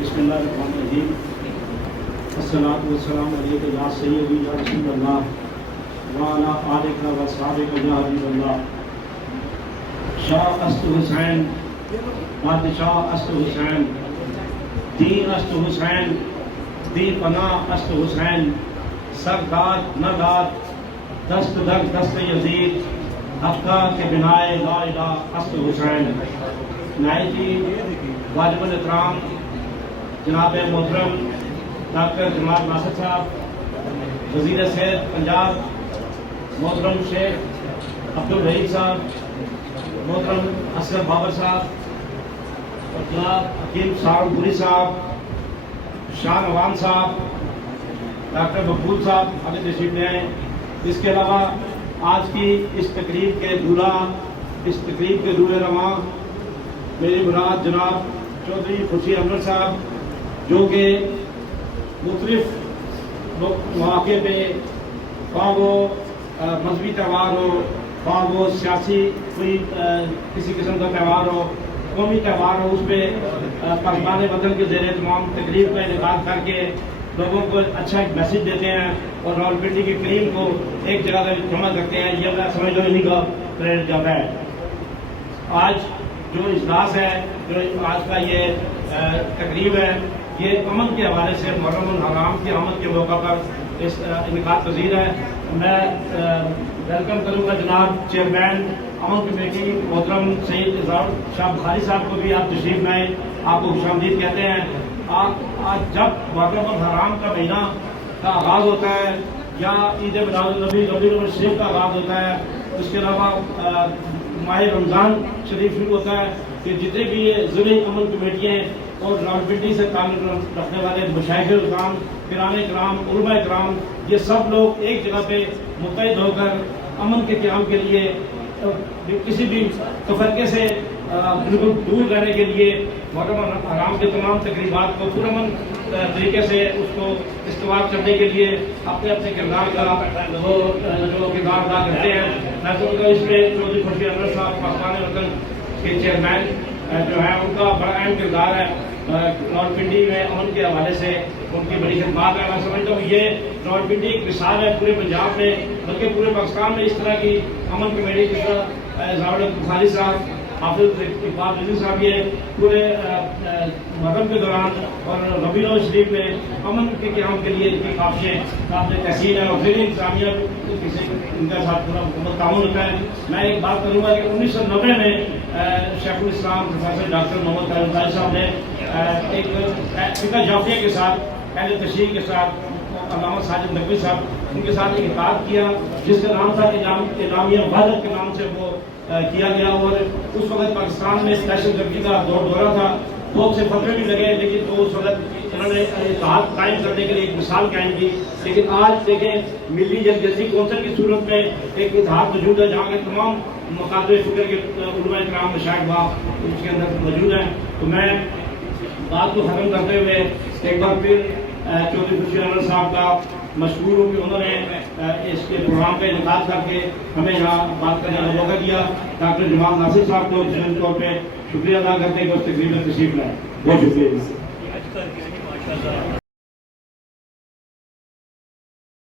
बिस्मिल्लाहिर्रहमानिर्रहीम। अस्सलातु वस्सलामु अलैका या सय्यदी या रसूलल्लाह व अला आलिका व सहाबिका या हबीबल्लाह। शाह अस्तु हुसैन, बादशाह अस्तु हुसैन, दीन अस्तु हुसैन, दी पनाह अस्तु हुसैन, सरदाद नदाद दस्त दग दस्त यजीद, हफ्ता के बिनाए ला इलाहा अस्तु हुसैन। नायब जी वाजिबुल इकराम जनाब मोहतरम डॉक्टर जमाल नासिर साहब, वज़ीर सेहत पंजाब मोहतरम शेख अब्दुल रहीम साहब, मोहतरम असगर बाबर साहब, जनाब हकीम साहबुरी साहब, शाह नवान साहब, डॉक्टर मकबूल साहब आगे तशरीफ ले आए। इसके अलावा आज की इस तकरीब के दूल्हा, इस तकरीब के दूल्हे रवां मेरी मुराद जनाब चौधरी खुर्शीद अहमद साहब, जो कि मुख्तलिफ मौके पे वहाँ वो मजहबी त्यौहार हो, वहाँ वो सियासी कोई किसी किस्म का त्यौहार हो, कौमी त्यौहार हो, उस पर पाकिस्तान वतन के ज़ेर तमाम तकरीब का इनेकाद करके लोगों को अच्छा एक मैसेज देते हैं और रावलपिंडी की क्रीम को एक जगह पर जमा करते हैं। ये मैं समझ लो इन्हीं का प्रेरित जाता है। आज जो इजलास है, जो आज का ये तकरीब है, ये अमन के हवाले से मुहर्रम हराम की आमद के मौका पर इस इनकाद पजीर है। मैं वेलकम करूँगा जनाब चेयरमैन अमन कमेटी मोहतरम सईद शाह बुखारी साहब को भी आप तशरीफ लाएँ, आपको खुशामदीद कहते हैं। आज जब मुहर्रम हराम का महीना का आगाज़ होता है या ईद मिलादुन्नबी रबीउल अव्वल शरीफ का आगाज़ होता है, उसके अलावा माह रमज़ान शरीफ शुरू होता है, कि जितने भी ये ज़िले अमन कमेटियाँ और रावलपिंडी से ताल्लुक़ रखने वाले मशाइख़ इक़राम, किराने इक़राम, उलमा इक़राम, ये सब लोग एक जगह पे मुत्तहिद होकर अमन के क़याम के लिए किसी भी तफरके से बिल्कुल दूर रहने के लिए मुहर्रम हराम के तमाम तकरीबात को पुरअमन तरीके से उसको इस्तेमाल करने के लिए अपने अपने किरदार का वो जो किरदार अदा करते हैं। मैं तो इसमें चौधरी खुर्शीद अहमद साहब पाकिस्तान वतन के चेयरमैन जो है, उनका बड़ा अहम किरदार है रावलपिंडी में अमन के हवाले से, उनकी बड़ी खिदमत है। मैं समझता हूँ ये रावलपिंडी एक मिसाल है पूरे पंजाब में, बल्कि पूरे पाकिस्तान में इस तरह की अमन कमेटी जिस तरह जावेद बुखारी साहब, हाफिज इकबाल रज़ी साहब, ये पूरे मुहर्रम के दौरान और रबीउल अव्वल शरीफ में अमन के क़याम के लिए इनकी काबिल तहसीन है और फिर इंतजामिया इनका साथ पूरा मुकम्मल ताउन होता है। मैं एक बात करूँगा कि 1990 में शेखुल इस्लाम प्रोफेसर डॉक्टर मोहम्मद तारिक साहब ने एक फिक़ह जाफिया के साथ, अहले तशरीह के साथ, अल्लामा साजिद नकवी साहब उनके साथ एक इक़रार किया जिसका नाम था इलामिया वहदत के नाम से वो किया गया। और उस वक्त पाकिस्तान में स्पेशल जर्गी का दौरा था, बहुत से फतवे भी लगे, लेकिन तो उस वक्त उन्होंने इत्तेहाद कायम करने के लिए एक मिसाल कायम की। लेकिन आज देखें मिली जल्दी कौंसल की सूरत में एक इत्तेहाद मौजूद है, जहाँ के तमाम मकातब फ़िक्र के उलमा इकराम मशाइख़ उसके अंदर मौजूद हैं। तो मैं बात को ख़त्म करते हुए एक बार फिर चौधरी खुर्शीद अहमद साहब का मशहूर हूँ कि उन्होंने इसके प्रोग्राम का इनेकाद करके हमें यहाँ बात करने का मौका दिया। डॉक्टर जमाल नासिर साहब को जिस तौर पर शुक्रिया अदा करते हैं कि उस तकरीब में तशरीफ लाए। बहुत शुक्रिया।